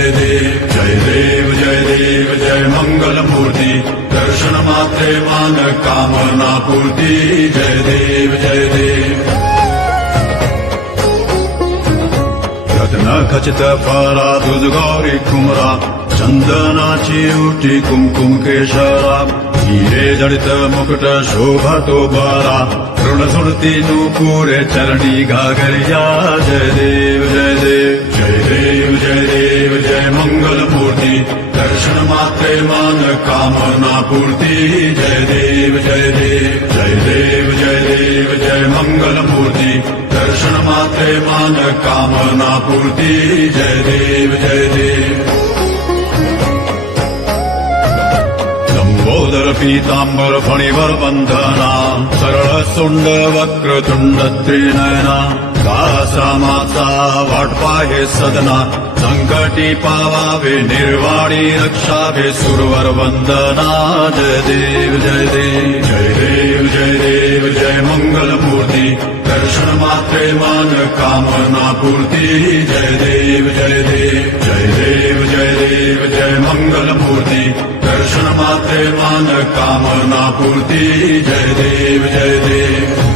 जय देव जय देव जय देव जय मंगल मूर्ती दर्शन मात्रे मान कामना पूर्ती जय देव जय देव रत्न खचित फरा दुध गौरी कुमरा चंदनाची उठी कुमकुम केशरा हिरे जडित मुकुट शोभतो बरा ऋण सुरती नूपुरे चरणी घागरिया जय देव जय देव जय देव जय देव जय मंगल मूर्ती दर्शन मात्रे मान कामना पूर्ती जय देव जय देव जय देव जय देव जय मंगल मूर्ती दर्शन मात्रे मान कामना पूर्ती जय देव जय देव लंबोदर पीतांबर फणिवर बंधना सरळ सोंड वक्रतुंड त्रिनयना कासामाचा वाटपाहे सदना संकटी पावावे निर्वाणी रक्षावे सुरवर वंदना जय देव जय देव जय देव जय देव जय मंगल मूर्ती दर्शन मात्रे मान कामना पूर्ती जय देव जय देव जय देव जय देव जय मंगल मूर्ती दर्शन मात्रे मान कामना पूर्ती जय देव जय देव